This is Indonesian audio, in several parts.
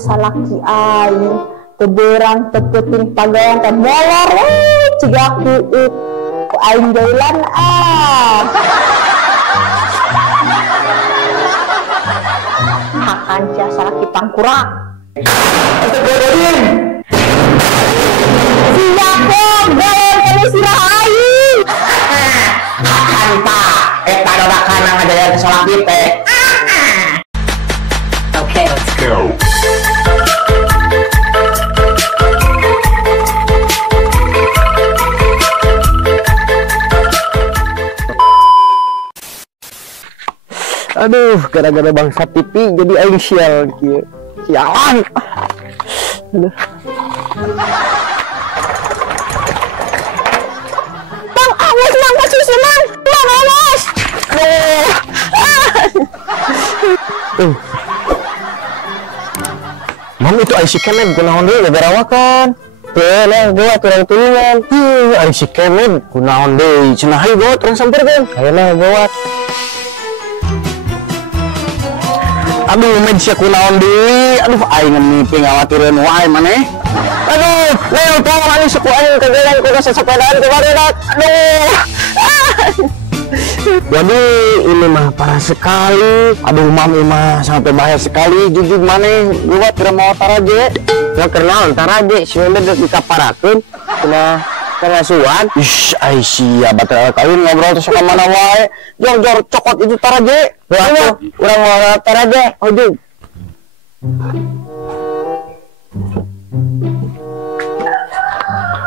salaki aing teberang tepeting pagayan teh molor cigaku ku aing jaulan hakan cia salaki pangkurak siapom gawe kali sirah aing hakan tak eta dodakan ngajajan salaki teh. Okay, let's go. Aduh, gara-gara bangsa TV jadi aing sial kieu. Sialan. Aduh. Bang awas mang kasih senang. Bang awas. Mam itu ai si kemen kunaon deui garawakan. Teu lah gawat urang tulungan. Ai si kemen kunaon deui cenah hayu gawat urang samperkeun. Ayeuna gawat. Aduh, men sia kunaon deui. Aduh, aing mimpi ngawatireun wae maneh. Aduh, leo tong ani suku aing kegelang ku sepedaan kemarin. Aduh. Jadi ini mah parah sekali. Aduh, mami mah sampai bahaya sekali. Jujur maneh, gua tidak mau taraje. Ya kenal taraje, si Meme udah dikaparakeun. Kena suan. Ish, Aisyah batal kawin ngobrol terus sama mana wae. Jor cokot itu taraje. Urang mau taraje. Ojug.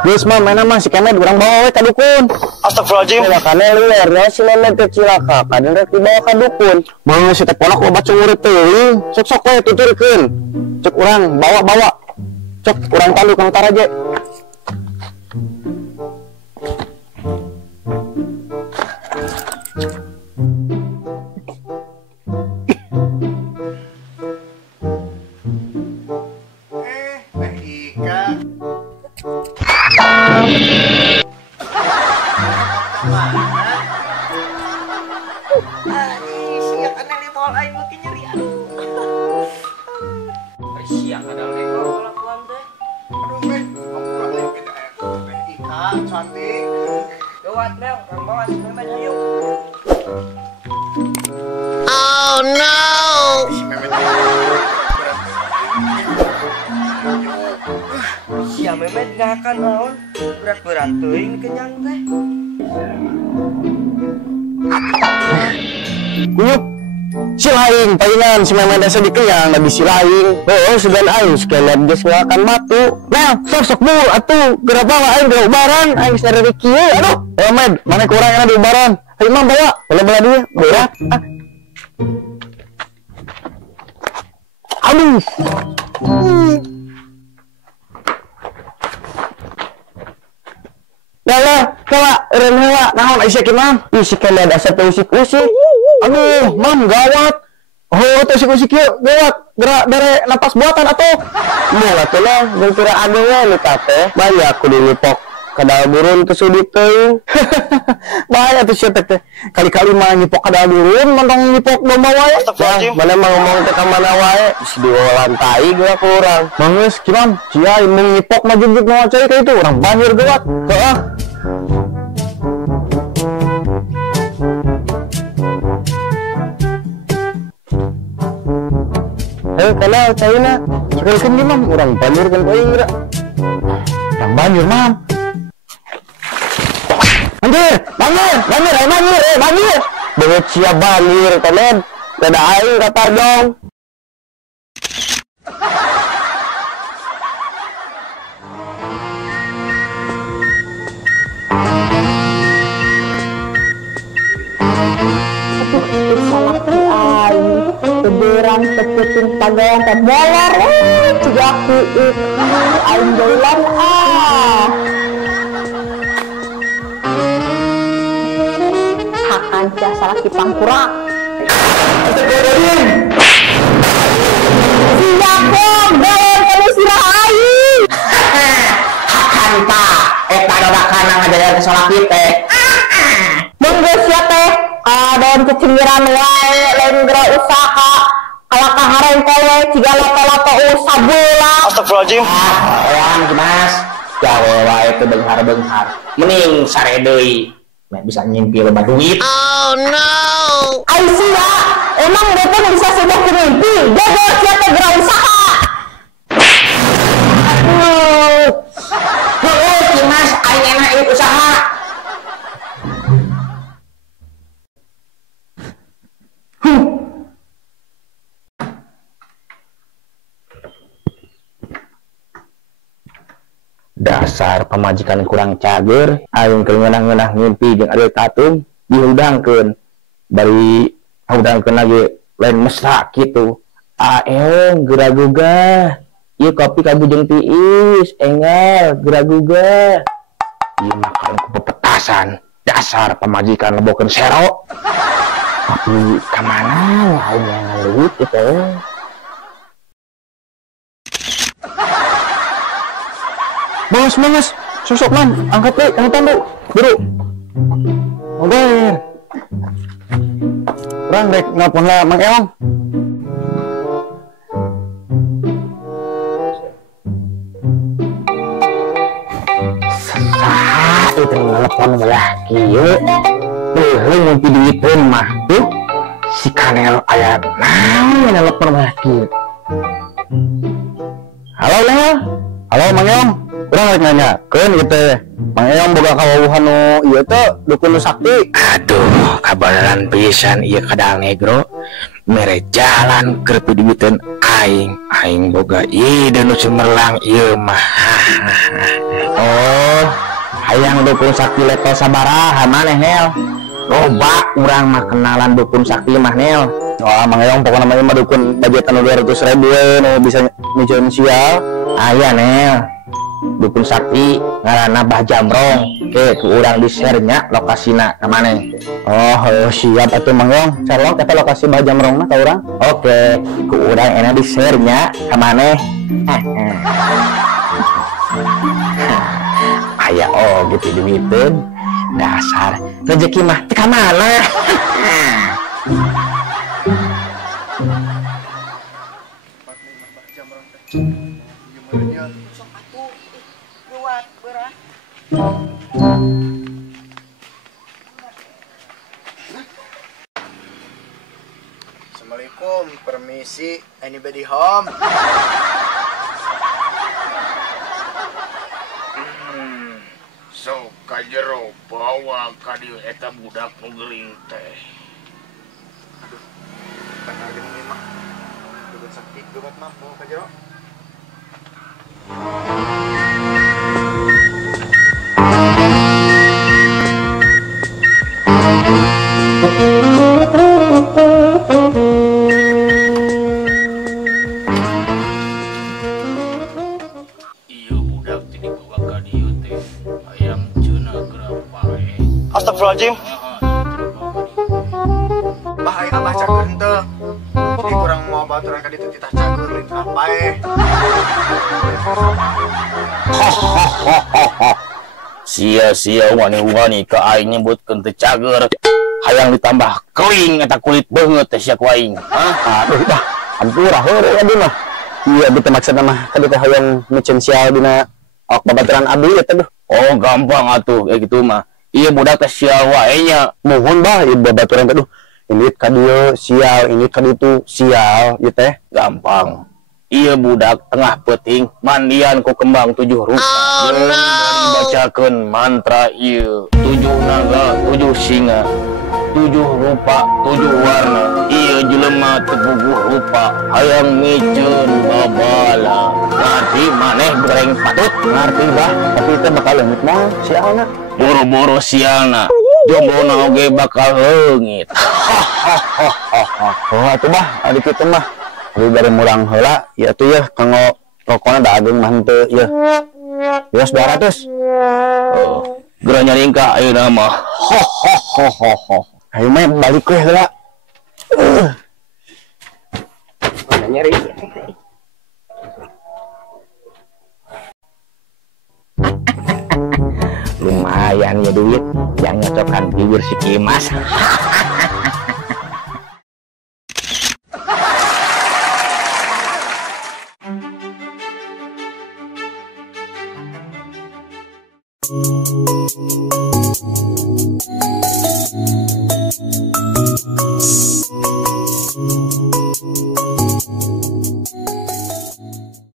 Geus mah mana mah si Kemet urang bawa we ka dukun. Astagfirullahaladzim. Cilakana liar na si Memet teh cilaka. Kadang rek dibawa ka dukun. Mangga si teh ponak loba cungurut teuing. Sok-sok we tuturkeun. Cek urang bawa. Cek urang tandu ka taraje. Oh no. Sia Memet gak akan naon berat-berat teuing kenyang teh. Kuyuk si laing palingan si Memet asa dikenyang lebih si laing. Oh segan aing sekalian geus ngakan batu. Nah, sok bul atuh geura bawa aing geura ubaran aing sadari kieu. Aduh, Med, mana kurang ada ubaran. Ayo mah bawa, bela dia, berat. Aduh. Kala, eureun heula, naon Aisyah ki Mam? Ih, si Kemet asa teu usik-usik. Aduh, Mam gawat. Oh, teu usik-usik ieu, gawat. Gerak dere napas buatan atuh. Moal atuh lah, jeung teu ade we leuta teh. Bahaya kudu nyipok kadal burun teu sudut teuing. Bahaya tuh sia teh. Kali-kali mah nyipok kadal burun, mentong nyipok domba wae. Mana mah ngomong teh ka mana wae, geus diwalantai geura ku urang. Manggeus ki Mam, sia mun nyipok mah jeung nu coy ka itu urang banjir gawat. Heeh. Kalau caina, cekelkeun di Mam, urang banjir kan euy geura. Urang banjir Mam. Banjir. Beut sia banjir temen. Kada aing katar dong. salaki aing teberang tepeting pagayan teh molor cigaku aing jaulan hakan cia salaki pangkurak siapom gawe kali sirah aing hakan tak eta dodakan ngajajan salaki teh. monggo sia teh kadon kecinggiran wae lain geura usaha Kalau kahareng kowe ciga lato-lato sabula. Astagfirullahaladzim. Orang Mas, gawe wae teu beunghar-beunghar. Mending sare deui. Nah, bisa nyimpi loba duit. Aisyah, emang betul bisa sudah mimpi? Jodoh siapa gerak usaha? Heueuh, Mas, aing enak ieu usaha. Dasar pemajikan kurang cager, aing keur ngeunah-ngeunah ngimpi jeung Ariel Tatum dihudangkeun. Bari hudangkeun lagi lain mesra kitu. Aeong geraguga. Ieu kopi kabujeng tiis, engel geraguga. Ieu makan kepepetasan. Dasar pemajikan lebokeun sero. Tapi kamana aing ngaluit itu? Mas, sosok man, angkat deh, angkat dulu, buru. Mobil. Orang rek nelpon lah, Mang Eong. Sah, itu nelpon lagi, yuk. Lu ngumpi duitun mah, tuh. Si Kanel ayat, nah, nelpon lagi. Halo, Nel. Halo, Mang Eong. Urang rek nanya, keun gitu Mang Eong boga kawuhan nu ieu teh dukun nu sakti. Aduh, kabareran pisan ieu kadal negro. Mere jalan keur pidibiteun aing boga ide nu cemerlang ieu mah. Oh, hayang dukun sakti level sabaraha maneh Nel? Loba urang mah kenalan dukun sakti mah Nel. Wah, Mang Eong pokona mah dukun budget anu 200.000 nu bisa nyucieun sial. Aya Nel. Dukun sakti ngaranna Bah Jamrong. Oke, ku urang di share-nya lokasina ka maneh. Oh, siap atuh Mang Eong. Sareng eta lokasi Bah Jamrong mah ka urang. Oke, ku urang enak di share-nya ka maneh. Aya gitu duiteun. Dasar rezeki mah teu ka mana. Assalamualaikum, permisi, anybody home? So kajero bawa kadieu eta budak nu geuling teh. Aduh, kenal gini mah. Dukun sakti, dugat mah, mau ka jero? Astagfirullahaladzim. Bah, aing abah cageun teu. Jadi kurang mau baturan ka ditu titah cageun lin apae. Sia-sia wani-wani ka aing nyebutkeun teu cager. Hayang ditambah keuing eta kulit beungeut teh sia ku aing. Aduh dah, hampura heureuh abdi mah. Iya abdi teh maksudna mah ka ditu hayang micen sial dina awak babaturan abdi eta tuh. Oh, gampang atuh kitu mah. Iya budak teh sial wae nya. Mohon bah ieu babaturan teh ini ka dieu sial, ini ka ditu sial ieu teh gampang. Iya budak tengah peuting mandian ku kembang 7 rupa. Dibacakeun mantra ieu 7 naga, 7 singa, 7 rupa, 7 warna. Iya jelema teu puguh rupa hayang miceun babala. Ngarti maneh goreng patut ngarti bah, tapi teh bakal leungit moal sialna. Boro-boro sialna jombona oge bakal leungit. Oh atuh bah adi kitu mah ari bari murang heula ieu tuh yeuh kanggo rokona dageung mah henteu yeuh 200. Oh geura nyaring ka ayeuna mah. Ayo mah balik we heula. Nyari lumayan ya duit yang nyocokan bibir si Kimas.